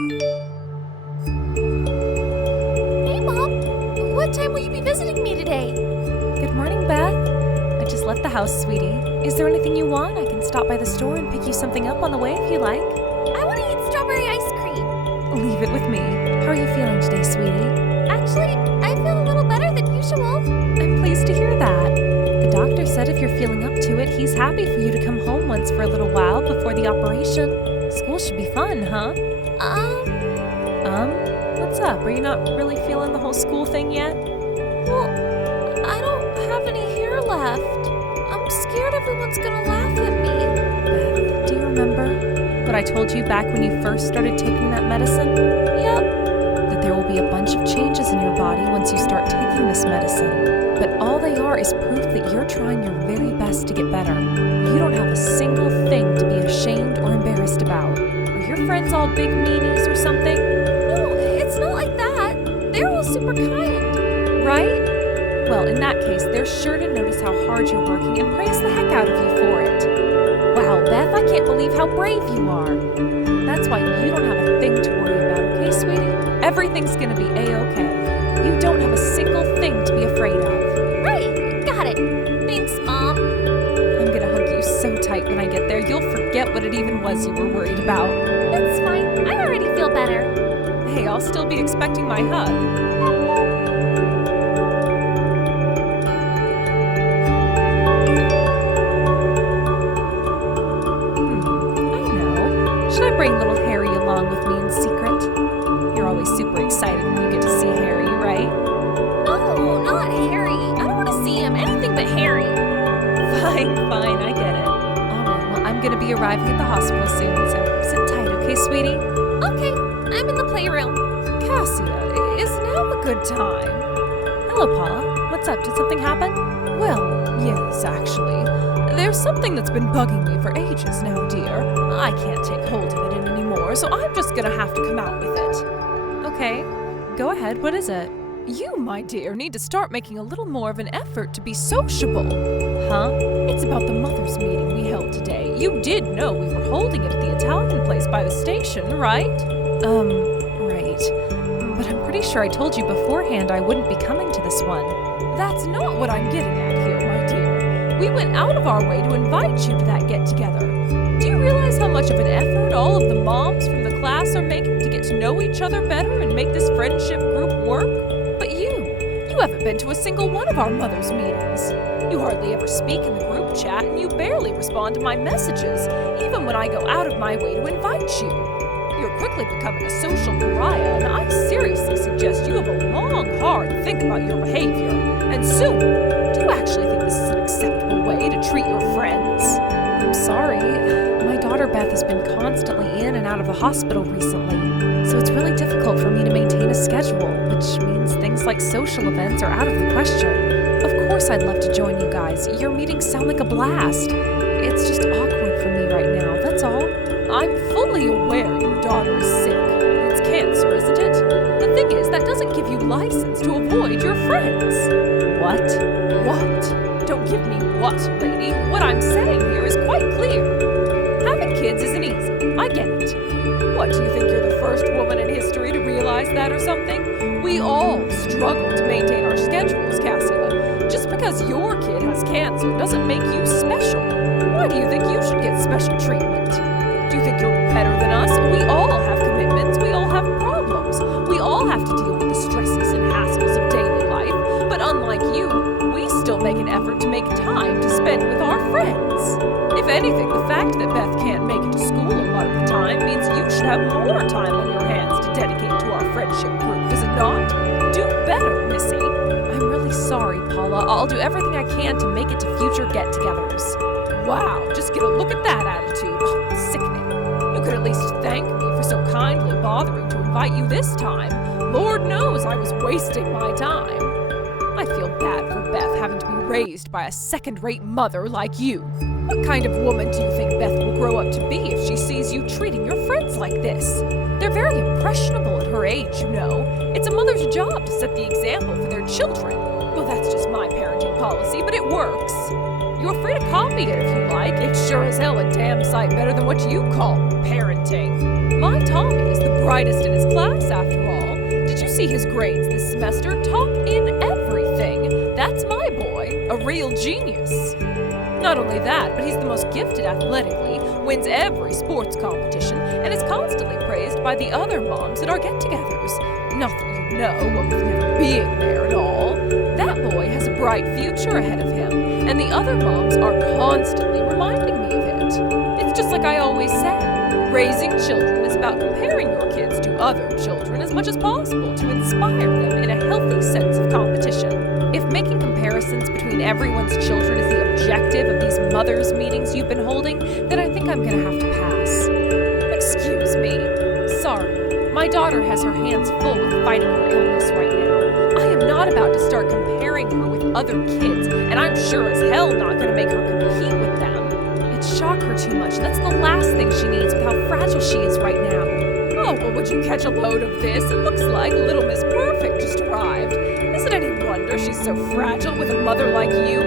Hey, Mom. What time will you be visiting me today? Good morning, Beth. I just left the house, sweetie. Is there anything you want? I can stop by the store and pick you something up on the way if you like. I want to eat strawberry ice cream. Leave it with me. How are you feeling today, sweetie? Actually, I feel a little better than usual. I'm pleased to hear that. The doctor said if you're feeling up to it, he's happy for you to come home once for a little while before the operation. School should be fun, huh? What's up? Are you not really feeling the whole school thing yet? Well, I don't have any hair left. I'm scared everyone's gonna laugh at me. Beth, do you remember what I told you back when you first started taking that medicine? Yep. That there will be a bunch of changes in your body once you start taking this medicine. But all they are is proof that you're trying your very best to get better. You don't have a single thing to be ashamed or embarrassed about. Are your friends all big meanies or something? No, it's not like that. They're all super kind. Right? Well, in that case, they're sure to notice how hard you're working and praise the heck out of you for it. Wow, Beth, I can't believe how brave you are. That's why you don't have a thing to worry about, okay, sweetie? Everything's gonna be A-okay. You don't have a single thing to be afraid of. Right, got it. Thanks, Mom. I'm gonna hug you so tight when I get there, you'll forget what it even was you were worried about. It's fine. I already feel better. Hey, I'll still be expecting my hug. Should I bring little Harry along with me in secret? You're always super excited when you get to see Harry, right? No, not Harry. I don't want to see him. Anything but Harry. Fine, I get it. Alright, well, I'm gonna be arriving at the hospital soon, so sit tight, okay, sweetie? Okay, I'm in the playroom. Cassia, is now a good time? Hello, Paula. What's up? Did something happen? Well, yes, actually. There's something that's been bugging me for ages now, dear. I can't take hold of it anymore, so I'm just gonna have to come out with it. Okay, go ahead. What is it? You, my dear, need to start making a little more of an effort to be sociable. Huh? It's about the mothers' meeting we held today. You did know we were holding it at the Italian place by the station, right? Right. But I'm pretty sure I told you beforehand I wouldn't be coming to this one. That's not what I'm getting at here, my dear. We went out of our way to invite you to that get-together. Do you realize how much of an effort all of the moms from the class are making to get to know each other better and make this friendship group work? But you haven't been to a single one of our mothers' meetings. You hardly ever speak in the group chat, and you barely respond to my messages, even when I go out of my way to invite you. You're quickly becoming a social pariah, and I seriously suggest you have a long, hard think about your behavior. And soon, do you actually think this is an acceptable way to treat your friends? I'm sorry. My daughter Beth has been constantly in and out of the hospital recently, so it's really difficult for me to maintain a schedule, which means things like social events are out of the question. Of course I'd love to join you guys. Your meetings sound like a blast. It's just awkward for me right now, that's all. I'm fully aware your daughter is sick. It's cancer, isn't it? The thing is, that doesn't give you license to avoid your friends. What? What? Don't give me what, lady. What I'm saying here is quite clear. Having kids isn't easy. I get it. What, do you think you're the first woman in history to realize that or something? We all struggle to maintain our schedules, Cassia. Just because your kid has cancer doesn't make you special. Why do you think you should get special treatment? Do you think you're better than us? We all have commitments. We all have problems. We all have to deal with the stresses and hassles of daily life. But unlike you, we still make an effort to make time to spend with our friends. If anything, the fact that Beth can't make it to school a lot of the time means you should have more time on your hands to dedicate to our friendship group, is it not? Do better, Missy. I'm really sorry, Paula. I'll do everything I can to make it to future get-togethers. Wow, just get a look at that attitude. Oh, sickening. You could at least thank me for so kindly bothering to invite you this time. Lord knows I was wasting my time. I feel bad for Beth having to be raised by a second-rate mother like you. What kind of woman do you think Beth will grow up to be if she sees you treating your friends like this? They're very impressionable at her age, you know. It's a mother's job to set the example for their children. Well, that's just my parenting policy, but it works. You're free to copy it if you like. It's sure as hell a damn sight better than what you call parenting. My Tommy is the brightest in his class, after all. Did you see his grades this semester? Top in everything. That's my boy, a real genius. Not only that, but he's the most gifted athletically, wins every sports competition, and is constantly praised by the other moms at our get-togethers. Not that you know, what with never being there at all. That boy has a bright future ahead of him, and the other moms are constantly reminding me of it. It's just like I always say, raising children is about comparing your kids to other children as much as possible to inspire them in a healthy sense of competition. If making comparisons between everyone's children is the objective of these mothers' meetings you've been holding, then I think I'm gonna have to pass. Excuse me. Sorry. My daughter has her hands full with fighting her illness right now. I am not about to start comparing her with other kids, and I'm sure as hell not gonna make her compete with them. It'd shock her too much. That's the last thing she needs with how fragile she is right now. Oh, well, would you catch a load of this? It looks like Little Miss Perfect just arrived. Is it any wonder she's so fragile with a mother like you?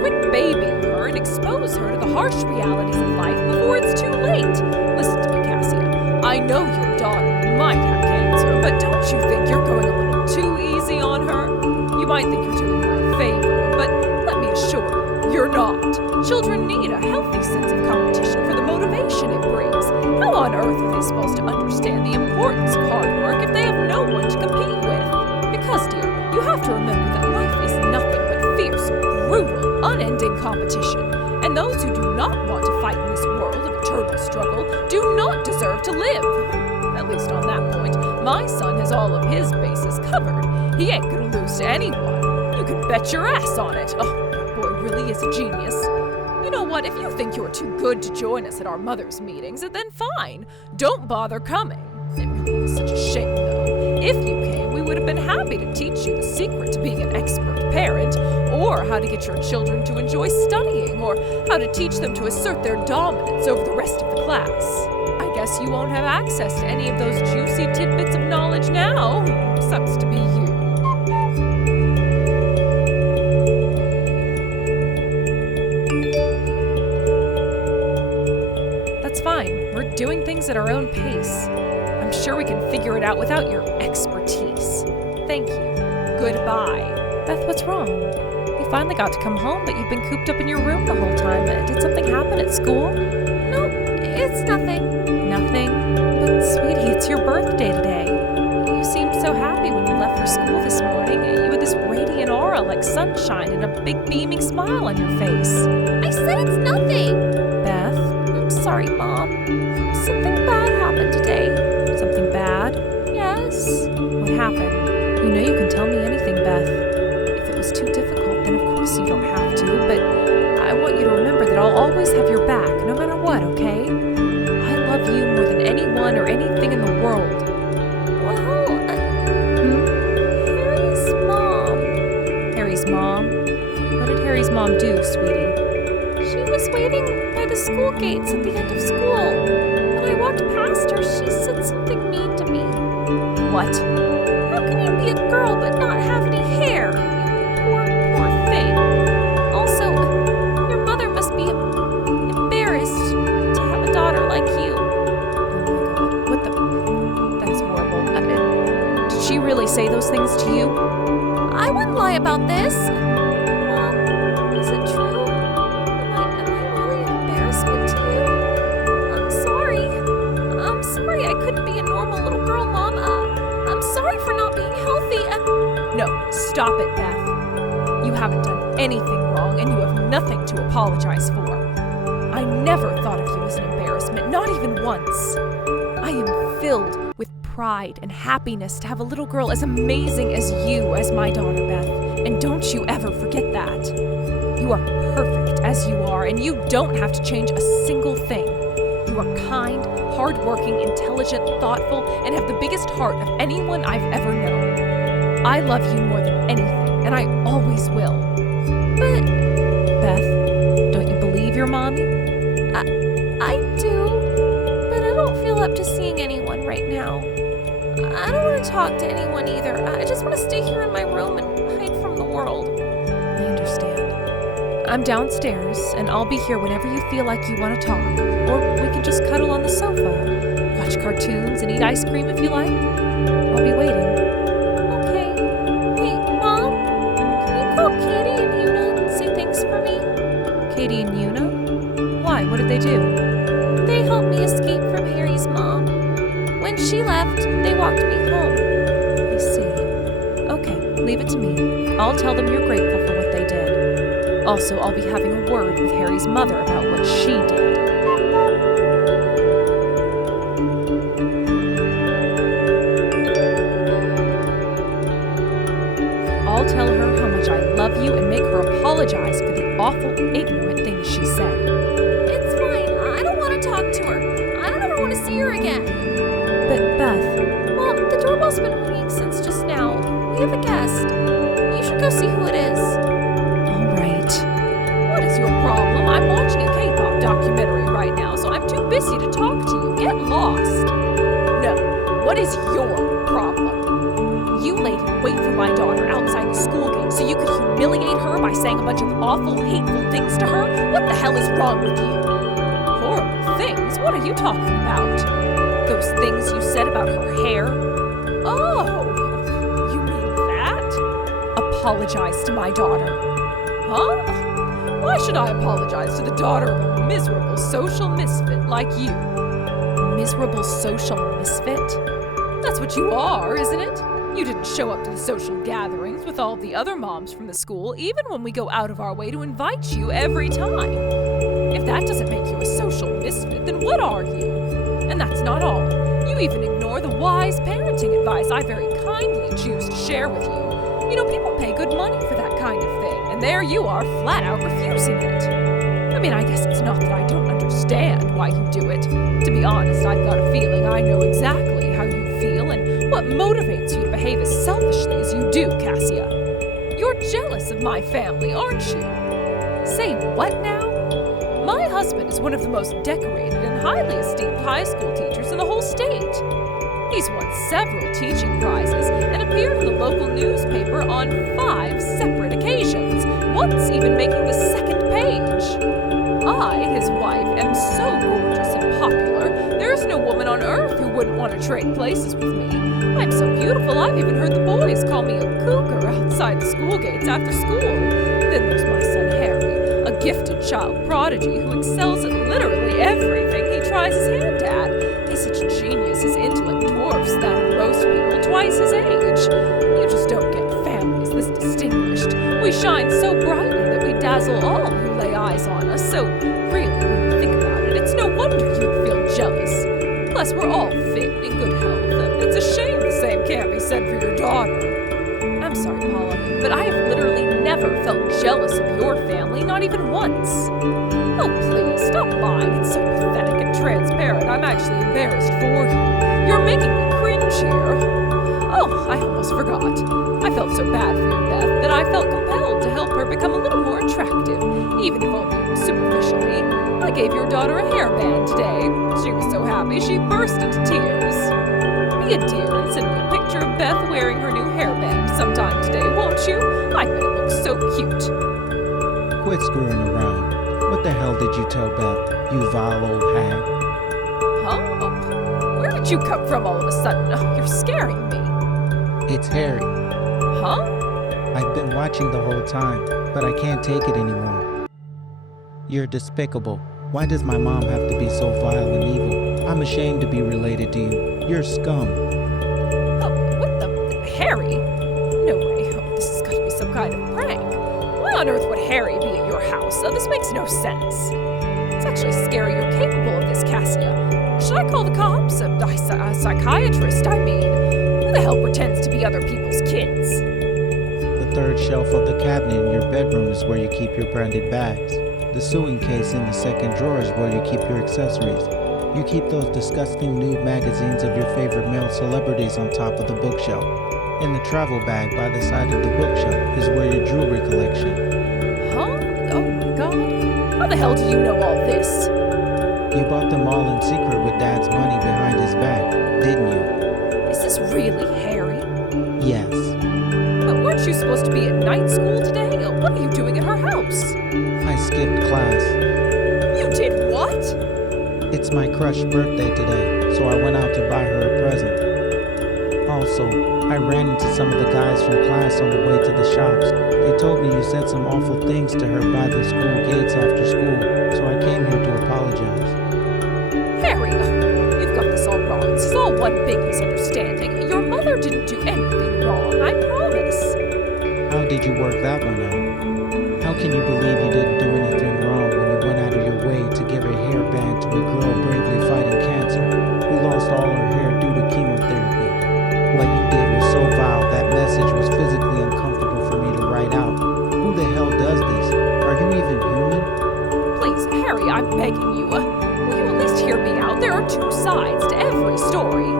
Quit babying her and expose her to the harsh realities of life before it's too late. Listen to me, Cassia. I know your daughter might have cancer, but don't you think you're going a little too easy on her? You might think you're doing her a favor, but let me assure you, you're not. Children need a healthy sense of competition for the motivation it brings. How on earth are they supposed to understand the importance of hard work if they have no one to compete with? Because, dear, you have to remember that life is nothing but fierce, brutal, unending competition. And those who do not want to fight in this world of eternal struggle do not deserve to live. At least on that point, my son has all of his bases covered. He ain't gonna lose to anyone. You can bet your ass on it. Oh, that boy really is a genius. You know what? If you think you're too good to join us at our mothers' meetings, then fine. Don't bother coming. It really is such a shame, though. If you came, we would have been happy to teach you the secret to being an expert parent, or how to get your children to enjoy studying, or how to teach them to assert their dominance over the rest of the class. I guess you won't have access to any of those juicy tidbits of knowledge now. Sucks to be you. That's fine. We're doing things at our own pace. I'm sure we can figure it out without your expertise. Thank you. Goodbye. Beth, what's wrong? You finally got to come home, but you've been cooped up in your room the whole time. Did something happen at school? Nope, it's nothing. Nothing? But sweetie, it's your birthday today. You seemed so happy when you left for school this morning. You had this radiant aura like sunshine and a big beaming smile on your face. I said it's nothing. Beth? I'm sorry, Mom. Something bad happened today. Something bad? Yes. What happened? You know you can tell me anything, Beth. If it was too difficult, then of course you don't have to, but I want you to remember that I'll always have your back, no matter what, okay? I love you more than anyone or anything in the world. Well, Harry's mom. Harry's mom? What did Harry's mom do, sweetie? She was waiting by the school gates at the end of school. When I walked past her, she said something mean to me. What? How can you be a girl but not have any hair? You poor, poor thing. Also, your mother must be embarrassed to have a daughter like you. Oh my God, what the? That's horrible. Did she really say those things to you? I wouldn't lie about this. Mom, is it true? Am I really an embarrassment to you? I'm sorry. I'm sorry I couldn't be a normal little girl, Mom. I'm sorry for not being healthy. No, stop it, Beth. You haven't done anything wrong, and you have nothing to apologize for. I never thought of you as an embarrassment, not even once. I am filled with pride and happiness to have a little girl as amazing as you as my daughter, Beth, and don't you ever forget that. You are perfect as you are, and you don't have to change a single thing. You are kind, hardworking, intelligent, thoughtful, and have the biggest heart of anyone I've ever known. I love you more than anything, and I always will. But Beth, don't you believe your mommy? I do, but I don't feel up to seeing anyone right now. I don't want to talk to anyone either. I just want to stay here in my room and hide from the world. I understand. I'm downstairs, and I'll be here whenever you feel like you want to talk, or we can just cuddle on the sofa, watch watch cartoons and eat ice cream if you like. I'll be waiting. Okay. Hey, Mom, can you call Katie and Una and say thanks for me? Katie and Una? Why? What did they do? They helped me escape from Harry's mom. When she left, they walked me home. I see. Okay, leave it to me. I'll tell them you're grateful for what they did. Also, I'll be having a word with Harry's mother about what she did. I'll tell her how much I love you and make her apologize for the awful, ignorant things she said. It's fine. I don't want to talk to her. I don't ever want to see her again. But Beth, Mom, the doorbell's been ringing since just now. We have a guest. You should go see who it is. all right. What is your problem? I'm watching a K-pop documentary right now, so I'm too busy to talk to you. Get lost. No, what is your problem? You laid in wait for my daughter outside the school gate so you could humiliate her by saying a bunch of awful, hateful things to her? What the hell is wrong with you? Horrible things? What are you talking about? Those things you said about her hair? Oh, you mean that? Apologize to my daughter. Huh? Why should I apologize to the daughter of a miserable social misfit like you? Miserable social misfit? That's what you are, isn't it? You didn't show up to the social gatherings with all the other moms from the school, even when we go out of our way to invite you every time. If that doesn't make you a social misfit, then what are you? And that's not all. You even ignore the wise parenting advice I very kindly choose to share with you. You know, people pay good money for that kind of thing, and there you are flat out refusing it. I mean, I guess it's not that I don't understand why you do it. To be honest, I've got a feeling I know exactly how you feel and what motivates you to behave as selfishly as you do, Cassia. You're jealous of my family, aren't you? Say what now? My husband is one of the most decorated and highly esteemed high school teachers in the whole state. He's won several teaching prizes and appeared in the local newspaper on 5 separate occasions, once even making the second page. I, his wife, am so gorgeous and popular, there is no woman on earth who wouldn't want to trade places with me. I'm so beautiful, I've even heard the boys call me a cougar outside the school gates after school. Then there's my son Harry, a gifted child prodigy who excels at literally everything he tries his hand at. He's such a genius, his intellect dwarfs that of most people twice his age. You just don't get families this distinguished. We shine so brightly that we dazzle all who lay eyes on us, so really, when you think about it, it's no wonder you'd feel jealous. Plus, we're all fit, in good health, and it's a shame the same can't be said for your daughter. I'm sorry, Paula, but I have literally never felt jealous of your family, not even once. Oh, please, stop lying. It's so pathetic and transparent. I'm actually embarrassed for you. You're making me cringe here. Oh, I almost forgot. I felt so bad for your Beth that I felt compelled to help her become a little more attractive, even if only superficially. I gave your daughter a hairband today. She was so happy she burst into tears. Be a dear and send me a picture of Beth wearing her new hairband sometime today, won't you? I bet it looks so cute. Quit screwing around. What the hell did you tell Beth, you vile old hag? Huh? Where did you come from all of a sudden? Oh, you're scaring me. It's Harry. Huh? I've been watching the whole time, but I can't take it anymore. You're despicable. Why does my mom have to be so vile and evil? I'm ashamed to be related to you. You're scum. Oh, what the? Harry? No way. Oh, this has got to be some kind of prank. Why on earth would Harry be at your house? This makes no sense. It's actually scary you're capable of this, Cassia. Should I call the cops? A psychiatrist, I mean. Who the hell pretends to be other people's kids? The third shelf of the cabinet in your bedroom is where you keep your branded bags. The sewing case in the second drawer is where you keep your accessories. You keep those disgusting nude magazines of your favorite male celebrities on top of the bookshelf. In the travel bag by the side of the bookshelf is where your jewelry collection. Huh? Oh my god. How the hell do you know all this? You bought them all in secret with Dad's money behind his back, didn't you? Is this really Harry? Yes. But weren't you supposed to be at night school today? What are you doing at her house? I skipped class. You did what? It's my crush's birthday today, so so I went out to buy her a present. Also, I ran into some of the guys from class on the way to the shops. They told me you said some awful things to her by the school gates after school, so I came here to apologize. Harry, you've got this all wrong. This is all one big misunderstanding. Your mother didn't do anything wrong, I promise. How did you work that one out? How can you believe you didn't do anything wrong when you went out of your way to give a hairband to a girl bravely fighting cancer who lost all her hair due to chemotherapy? What you did was so vile that message was physically uncomfortable for me to write out. Who the hell does this? Are you even human? Please, Harry, I'm begging you. Will you at least hear me out? There are two sides to every story.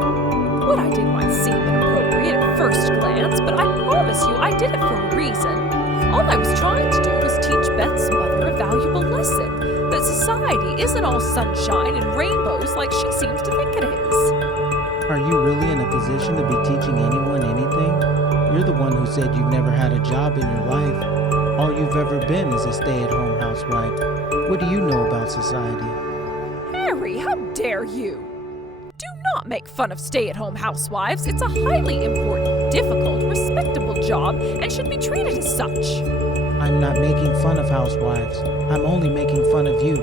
What I did might seem inappropriate at first glance, but I promise you I did it for a reason. All I was trying to do was teach Beth's mother a valuable lesson, that society isn't all sunshine and rainbows like she seems to think it is. Are you really in a position to be teaching anyone anything? You're the one who said you've never had a job in your life. All you've ever been is a stay-at-home housewife. What do you know about society? Harry, how dare you? Do not make fun of stay-at-home housewives. It's a highly important, difficult, respectable job and should be treated as such. I'm not making fun of housewives. I'm only making fun of you.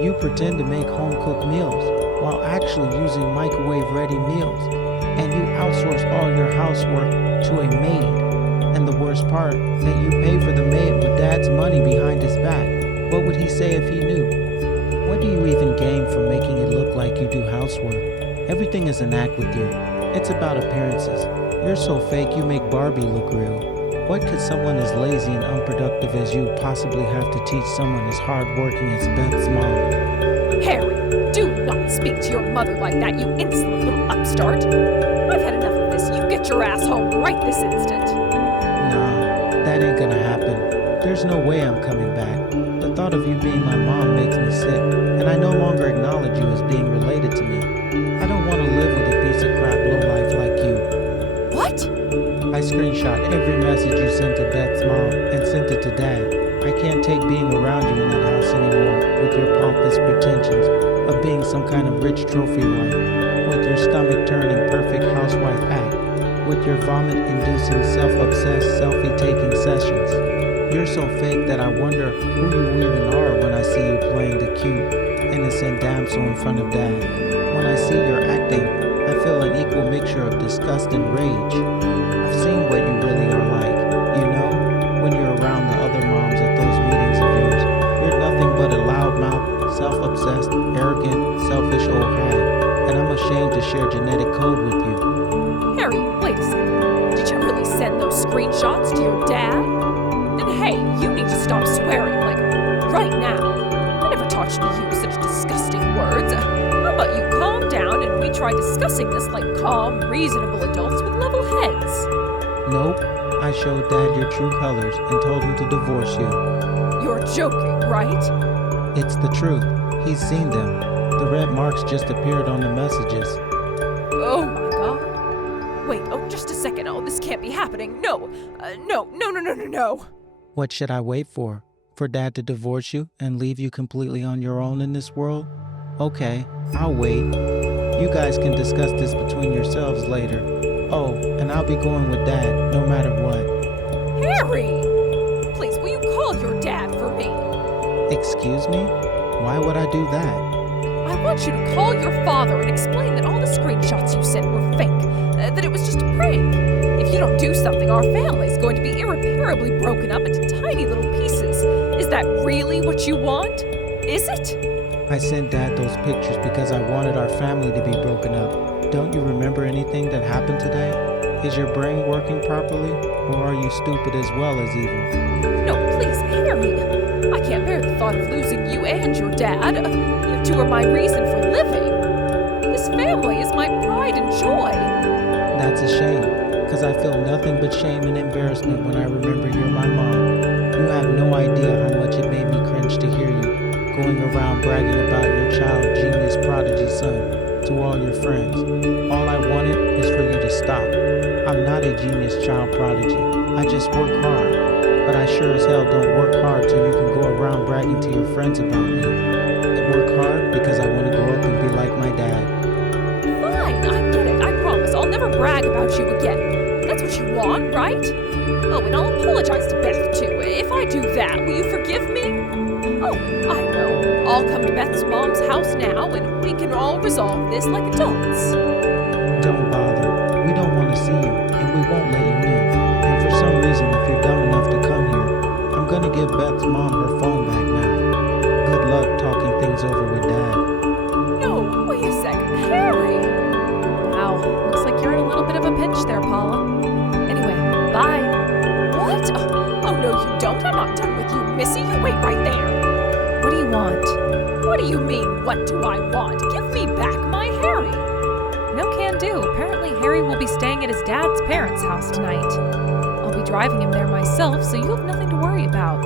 You pretend to make home-cooked meals while actually using microwave-ready meals, and you outsource all your housework to a maid. And the worst part, that you pay for the maid with Dad's money behind his back. What would he say if he knew? What do you even gain from making it look like you do housework? Everything is an act with you. It's about appearances. You're so fake you make Barbie look real. What could someone as lazy and unproductive as you possibly have to teach someone as hardworking as Beth's mom? Harry, do not speak to your mother like that, you insolent little upstart. I've had enough of this. You get your ass home right this instant. Nah, that ain't gonna happen. There's no way I'm coming back. The thought of you being my mom makes me sick, and I no longer acknowledge you as being related to me. I don't want to live with a piece of crap lowlife like you. What? I screenshot every message you sent to Beth's mom and sent it to Dad. I can't take being around you in that house anymore with your pompous pretensions of being some kind of rich trophy wife, with your stomach-turning perfect housewife act, with your vomit-inducing self-obsessed selfie-taking sessions. You're so fake that I wonder who you even are when I see you playing the cute, innocent damsel in front of Dad. When I see your acting, I feel an equal mixture of disgust and rage. I've seen what you really are like. You know, when you're around the other moms at those meetings of yours, you're nothing but a loudmouth, self-obsessed, arrogant, selfish old hag, and I'm ashamed to share genetic code with you. Harry, wait a second. Did you really send those screenshots to your dad? Then hey, you need to stop swearing, like, right now. I never taught you to use such disgusting words. How about you calm down and we try discussing this like calm, reasonable adults with level heads? Nope. I showed Dad your true colors and told him to divorce you. You're joking, right? It's the truth. He's seen them. The red marks just appeared on the messages. Oh my god. Wait, oh, just a second. Oh, this can't be happening. No. No. What should I wait for? For Dad to divorce you and leave you completely on your own in this world? Okay, I'll wait. You guys can discuss this between yourselves later. Oh, and I'll be going with Dad, no matter what. Harry! Please, will you call your dad for me? Excuse me? Why would I do that? I want you to call your father and explain that all the screenshots you sent were fake, that it was just a prank. If you don't do something, our family's going to be irreparably broken up into tiny little pieces. Is that really what you want? Is it? I sent Dad those pictures because I wanted our family to be broken up. Don't you remember anything that happened today? Is your brain working properly? Or are you stupid as well as evil? No, please, Harry. I can't bear the thought of losing you and your dad. You two are my reason for living. This family is my pride and joy. That's a shame, because I feel nothing but shame and embarrassment when I remember you're my mom. You have no idea how much it made me cringe to hear you going around bragging about your child genius prodigy son to all your friends. All I wanted was for you to stop. I'm not a genius child prodigy. I just work hard. But I sure as hell don't work hard so you can go around bragging to your friends about me. I work hard because I want to grow up and be like my dad. brag about you again. That's what you want, right? Oh, and I'll apologize to Beth, too. If I do that, will you forgive me? Oh, I know. I'll come to Beth's mom's house now, and we can all resolve this like adults. Don't bother. We don't want to see you, and we won't let you in. And for some reason, if you're dumb enough to come here, I'm gonna give Beth's mom her phone back now. Good luck talking things over with Dad. No, wait a second. Harry! Wow, looks like you're in a little bit of a pinch there, Paula. Anyway, bye. What? Oh, no, you don't. I'm not done with you, Missy. You wait right there. What do you want? What do you mean, what do I want? Give me back my Harry. No can do. Apparently, Harry will be staying at his dad's parents' house tonight. I'll be driving him there myself, so you have nothing to worry about.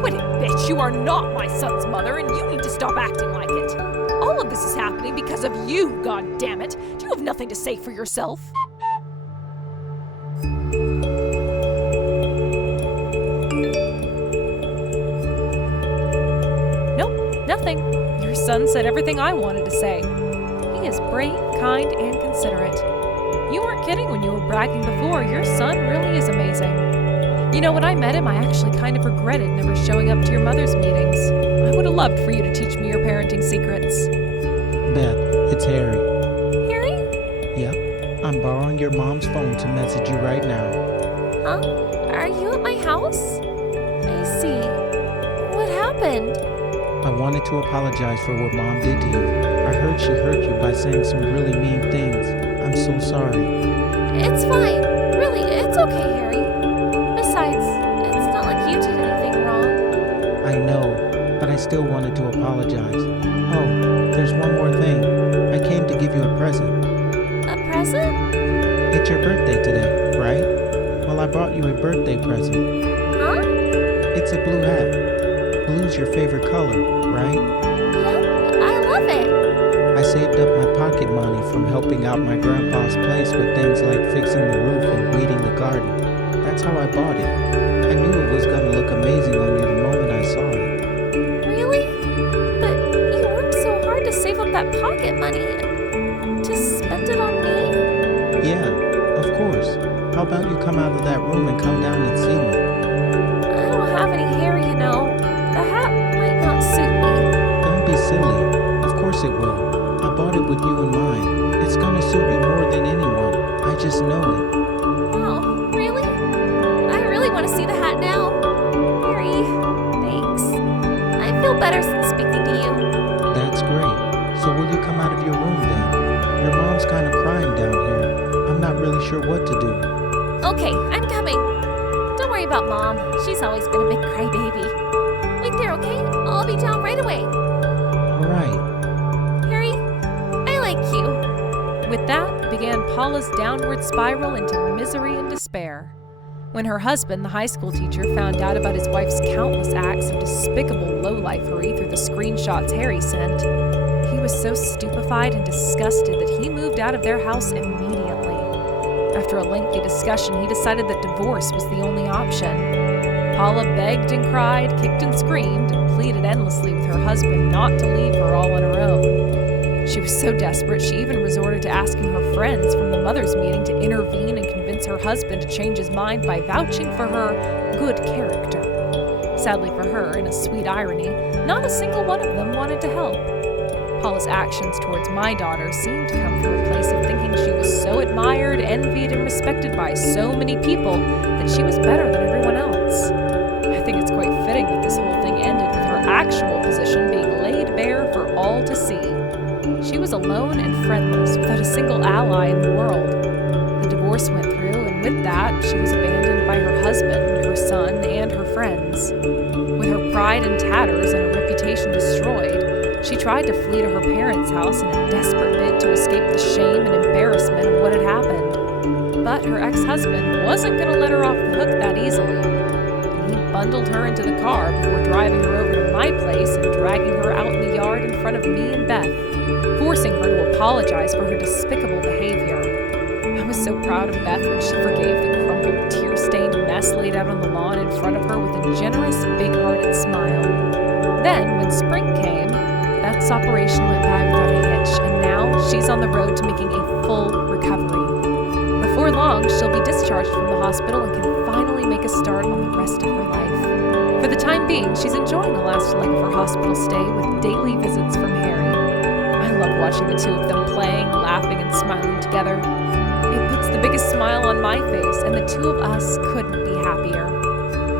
Quit it, bitch. You are not my son's mother, and you need to stop acting like it. All of this is happening because of you, God damn it. Do you have nothing to say for yourself? Nope, nothing. Your son said everything I wanted to say. He is brave, kind, and considerate. You weren't kidding when you were bragging before. Your son really is amazing. You know, when I met him, I actually kind of regretted never showing up to your mother's meetings. I would have loved for you to teach me your parenting secrets. Beth, it's Harry. Harry? Yep, I'm borrowing your mom's phone to message you right now. Huh? Are you at my house? I see. What happened? I wanted to apologize for what Mom did to you. I heard she hurt you by saying some really mean things. I'm so sorry. It's fine. Really, it's okay, Harry. Besides, it's not like you did anything wrong. I know, but I still wanted to apologize. Oh, there's one more thing. I came to give you a present. A present? It's your birthday today, right? Well, I brought you a birthday present. Huh? It's a blue hat. Blue's your favorite color, right? Yep, I love it. I saved up my pocket money from helping out my grandpa's place with things like fixing the roof and weeding the garden. That's how I bought it. I knew it was gonna look amazing on you the moment I saw it. Really? But you worked so hard to save up that pocket money to spend it on me? Yeah, of course. How about you come out of that room and come down and see me? I don't have any hair, you know. The hat might not suit me. Don't be silly. Of course it will. I bought it with you in mind. It's gonna suit you more than anyone. I just know it. Oh, really? I really want to see the hat now. Harry, thanks. I feel better since speaking to you. That's great. So will you come out of your room then? Your mom's kind of crying down here. I'm not really sure what to do. Okay, I'm coming. Don't worry about Mom. She's always been a big crybaby. Wait there, okay? I'll be down right away. All right. Harry, I like you. With that began Paula's downward spiral into misery and despair. When her husband, the high school teacher, found out about his wife's countless acts of despicable lowlifery through the screenshots Harry sent, he was so stupefied and disgusted that he moved out of their house immediately. After a lengthy discussion, he decided that divorce was the only option. Paula begged and cried, kicked and screamed, and pleaded endlessly with her husband not to leave her all on her own. She was so desperate, she even resorted to asking her friends from the mothers' meeting to intervene and convince her husband to change his mind by vouching for her good character. Sadly for her, in a sweet irony, not a single one of them wanted to help. Paula's actions towards my daughter seemed to come from a place of thinking she was so admired, envied, and respected by so many people that she was better than everyone else. I think it's quite fitting that this whole thing ended with her actual position being laid bare for all to see. She was alone and friendless, without a single ally in the world. The divorce went through, and with that, she was abandoned by her husband, her son, and her friends. With her pride in tatters and her reputation destroyed, she tried to flee to her parents' house in a desperate bid to escape the shame and embarrassment of what had happened. But her ex-husband wasn't going to let her off the hook that easily. He bundled her into the car before driving her over to my place and dragging her out in the yard in front of me and Beth, forcing her to apologize for her despicable behavior. I was so proud of Beth when she forgave the crumpled, tear-stained mess laid out on the lawn in front of her with a generous, big-hearted smile. Then, when spring came, Beth's operation went by without a hitch, and now she's on the road to making a full recovery. she'll be discharged from the hospital and can finally make a start on the rest of her life. For the time being, she's enjoying the last leg of her hospital stay with daily visits from Harry. I love watching the two of them playing, laughing, and smiling together. It puts the biggest smile on my face, and the two of us couldn't be happier.